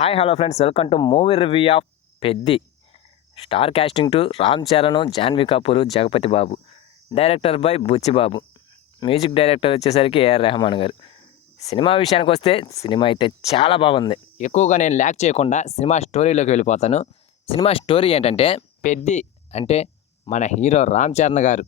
Hi hello friends, welcome to movie review of Peddi. Star casting to Ram Charan, Janhvi Kapoor, Jagapathi Babu. Director by Buchibabu. Music director వచ్చేసరికి A R Rahman garu. Cinema విషయానికి వస్తే cinema అయితే చాలా బాగుంది. ఎక్కువగా నేను ల్యాక్ చేయకుండా సినిమా స్టోరీలోకి వెళ్ళిపోతాను. సినిమా స్టోరీ ఏంటంటే, పెద్ది అంటే మన హీరో రామ్ చరణ్ గారు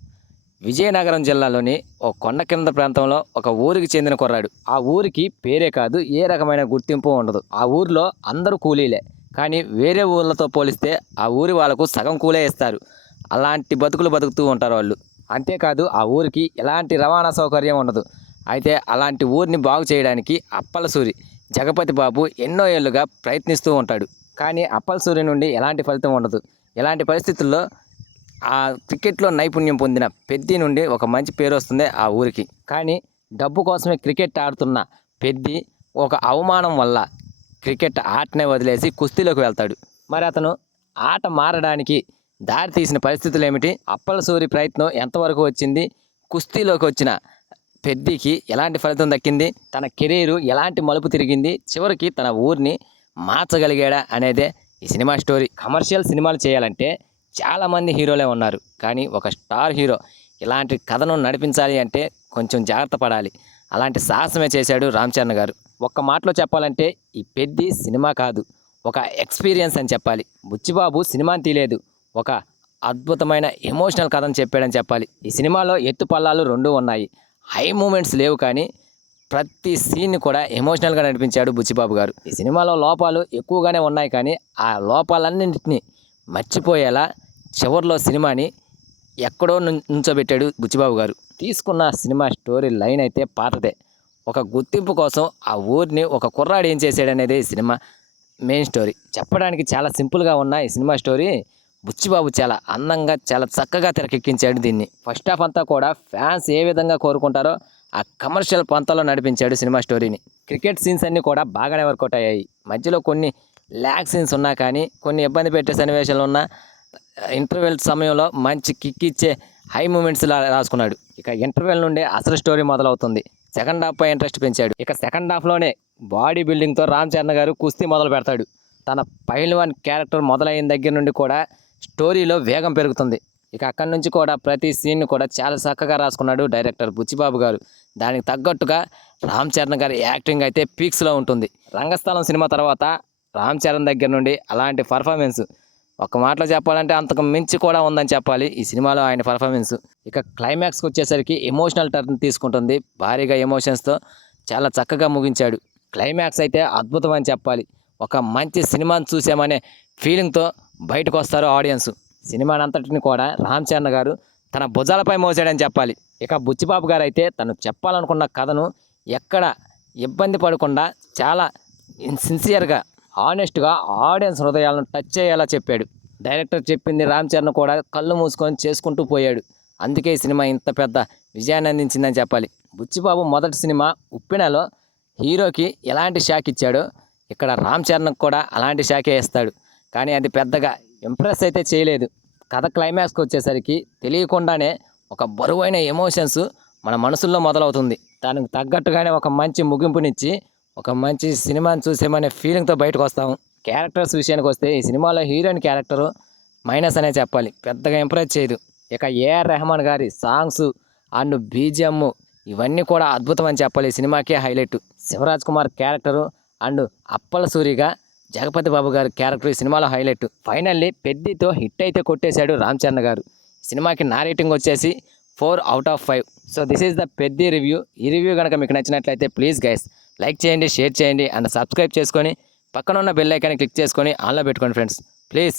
విజయనగరం జిల్లాలోని ఒక కొండ కింద ప్రాంతంలో ఒక ఊరికి చెందిన కుర్రాడు. ఆ ఊరికి పేరే కాదు, ఏ రకమైన గుర్తింపు ఉండదు. ఆ ఊరిలో అందరూ కూలీలే, కానీ వేరే ఊళ్ళతో పోలిస్తే ఆ ఊరి వాళ్ళకు సగం కూలే ఇస్తారు. అలాంటి బతుకులు బతుకుతూ ఉంటారు వాళ్ళు. అంతేకాదు, ఆ ఊరికి ఎలాంటి రవాణా సౌకర్యం ఉండదు. అయితే అలాంటి ఊరిని బాగు చేయడానికి అప్పలసూరి జగపతి బాబు ఎన్నో ఏళ్ళుగా ప్రయత్నిస్తూ ఉంటాడు. కానీ అప్పలసూరి నుండి ఎలాంటి ఫలితం ఉండదు. ఇలాంటి పరిస్థితుల్లో ఆ క్రికెట్లో నైపుణ్యం పొందిన పెద్ది నుండి ఒక మంచి పేరు వస్తుంది ఆ ఊరికి. కానీ డబ్బు కోసమే క్రికెట్ ఆడుతున్న పెద్ది ఒక అవమానం వల్ల క్రికెట్ ఆటనే వదిలేసి కుస్తీలోకి వెళ్తాడు. మరి అతను ఆట మారడానికి దారి తీసిన పరిస్థితులు ఏమిటి? అప్పలసూరి ప్రయత్నం ఎంతవరకు వచ్చింది? కుస్తీలోకి వచ్చిన పెద్దికి ఎలాంటి ఫలితం దక్కింది? తన కెరీరు ఎలాంటి మలుపు తిరిగింది? చివరికి తన ఊరిని మార్చగలిగాడా అనేదే ఈ సినిమా స్టోరీ. కమర్షియల్ సినిమాలు చేయాలంటే చాలామంది హీరోలే ఉన్నారు, కానీ ఒక స్టార్ హీరో ఇలాంటి కథను నడిపించాలి అంటే కొంచెం జాగ్రత్త పడాలి. అలాంటి సాహసమే చేశాడు రామ్ చరణ్ గారు. ఒక్క మాటలో చెప్పాలంటే ఈ పెద్ది సినిమా కాదు, ఒక ఎక్స్పీరియన్స్ అని చెప్పాలి. బుచ్చిబాబు సినిమాని తీయలేదు, ఒక అద్భుతమైన ఎమోషనల్ కథను చెప్పాడని చెప్పాలి. ఈ సినిమాలో ఎత్తు పల్లాలు రెండూ ఉన్నాయి. హై మూమెంట్స్ లేవు, కానీ ప్రతి సీన్ని కూడా ఎమోషనల్గా నడిపించాడు బుచ్చిబాబు గారు. ఈ సినిమాలో లోపాలు ఎక్కువగానే ఉన్నాయి, కానీ ఆ లోపాలన్నింటినీ మర్చిపోయేలా చివరిలో సినిమాని ఎక్కడో నుంచోబెట్టాడు బుచ్చిబాబు గారు. తీసుకున్న సినిమా స్టోరీ లైన్ అయితే పాతదే. ఒక గుర్తింపు కోసం ఆ ఊరిని ఒక కుర్రాడు ఏం చేశాడనేది ఈ సినిమా మెయిన్ స్టోరీ. చెప్పడానికి చాలా సింపుల్గా ఉన్న ఈ సినిమా స్టోరీ బుచ్చిబాబు చాలా అందంగా, చాలా చక్కగా తెరకెక్కించాడు దీన్ని. ఫస్ట్ హాఫ్ అంతా కూడా ఫ్యాన్స్ ఏ విధంగా కోరుకుంటారో ఆ కమర్షియల్ పంతాలో నడిపించాడు సినిమా స్టోరీని. క్రికెట్ సీన్స్ అన్నీ కూడా బాగానే వర్కౌట్ అయ్యాయి. మధ్యలో కొన్ని ల్యాగ్ సీన్స్ ఉన్నా, కానీ కొన్ని ఇబ్బంది పెట్టే సన్నివేశాలు ఉన్నా, ఇంటర్వెల్ సమయంలో మంచి కిక్ ఇచ్చే హై మూమెంట్స్ రాసుకున్నాడు. ఇక ఇంటర్వెల్ నుండి అసలు స్టోరీ మొదలవుతుంది. సెకండ్ హాఫ్ పై ఇంట్రెస్ట్ పెంచాడు. ఇక సెకండ్ హాఫ్లోనే బాడీ బిల్డింగ్తో రామ్ చరణ్ గారు కుస్తీ మొదలు పెడతాడు. తన పైల్వాన్ క్యారెక్టర్ మొదలైన దగ్గర నుండి కూడా స్టోరీలో వేగం పెరుగుతుంది. ఇక అక్కడి నుంచి కూడా ప్రతి సీన్ కూడా చాలా చక్కగా రాసుకున్నాడు డైరెక్టర్ బుచ్చిబాబు గారు. దానికి తగ్గట్టుగా రామ్ చరణ్ గారి యాక్టింగ్ అయితే పీక్స్లో ఉంటుంది. రంగస్థలం సినిమా తర్వాత రామ్ చరణ్ దగ్గర నుండి అలాంటి పర్ఫార్మెన్స్ ఒక మాటలో చెప్పాలంటే అంతకు మించి కూడా ఉందని చెప్పాలి ఈ సినిమాలో ఆయన పర్ఫార్మెన్స్. ఇక క్లైమాక్స్కి వచ్చేసరికి ఎమోషనల్ టర్న్ తీసుకుంటుంది. భారీగా ఎమోషన్స్తో చాలా చక్కగా ముగించాడు. క్లైమాక్స్ అయితే అద్భుతం అని చెప్పాలి. ఒక మంచి సినిమాని చూసామనే ఫీలింగ్తో బయటకు వస్తారు ఆడియన్స్. సినిమాని అంతటిని కూడా రామ్ చరణ్ గారు తన భుజాలపై మోసాడని చెప్పాలి. ఇక బుచ్చిబాబు గారు అయితే తను చెప్పాలనుకున్న కథను ఎక్కడ ఇబ్బంది పడకుండా చాలా సిన్సియర్గా, హానెస్ట్గా ఆడియన్స్ హృదయాలను టచ్ చేయాలా చెప్పాడు. డైరెక్టర్ చెప్పింది రామ్ చరణ్ కూడా కళ్ళు మూసుకొని చేసుకుంటూ పోయాడు. అందుకే ఈ సినిమా ఇంత పెద్ద విజయాన్ని అందించిందని చెప్పాలి. బుచ్చిబాబు మొదటి సినిమా ఉప్పెనలో హీరోకి ఎలాంటి షాక్ ఇచ్చాడో ఇక్కడ రామ్ చరణ్కి కూడా అలాంటి షాకే ఇస్తాడు. కానీ అది పెద్దగా ఇంప్రెస్ అయితే చేయలేదు. కథ క్లైమాక్స్కి వచ్చేసరికి తెలియకుండానే ఒక బరువైన ఎమోషన్స్ మన మనసుల్లో మొదలవుతుంది. దానికి తగ్గట్టుగానే ఒక మంచి ముగింపునిచ్చి ఒక మంచి సినిమాని చూసేమనే ఫీలింగ్తో బయటకు వస్తాము. క్యారెక్టర్స్ విషయానికి వస్తే ఈ సినిమాలో హీరోయిన్ క్యారెక్టరు మైనస్ అనే చెప్పాలి, పెద్దగా ఇంప్రెస్ చేయదు. ఇక ఏఆర్ రెహమాన్ గారి సాంగ్స్ అండ్ బీజిఎం ఇవన్నీ కూడా అద్భుతం అని చెప్పాలి. ఈ సినిమాకే highlight. Shivaraj Kumar character and అప్పలసూరిగా జగపతి బాబు గారి క్యారెక్టర్ ఈ సినిమాలో హైలైట్. ఫైనల్లీ పెద్దితో హిట్ అయితే కొట్టేశాడు రామ్ చరణ్ గారు. సినిమాకి నా రేటింగ్ వచ్చేసి 4/5. So this is the Peddi review. ఈ రివ్యూ కనుక మీకు నచ్చినట్లయితే ప్లీజ్ గైస్ లైక్ చేయండి, షేర్ చేయండి అండ్ సబ్స్క్రైబ్ చేసుకొని పక్కన ఉన్న బెల్ ఐకాన్ని క్లిక్ చేసుకొని ఆన్లో పెట్టుకోండి ఫ్రెండ్స్, ప్లీజ్.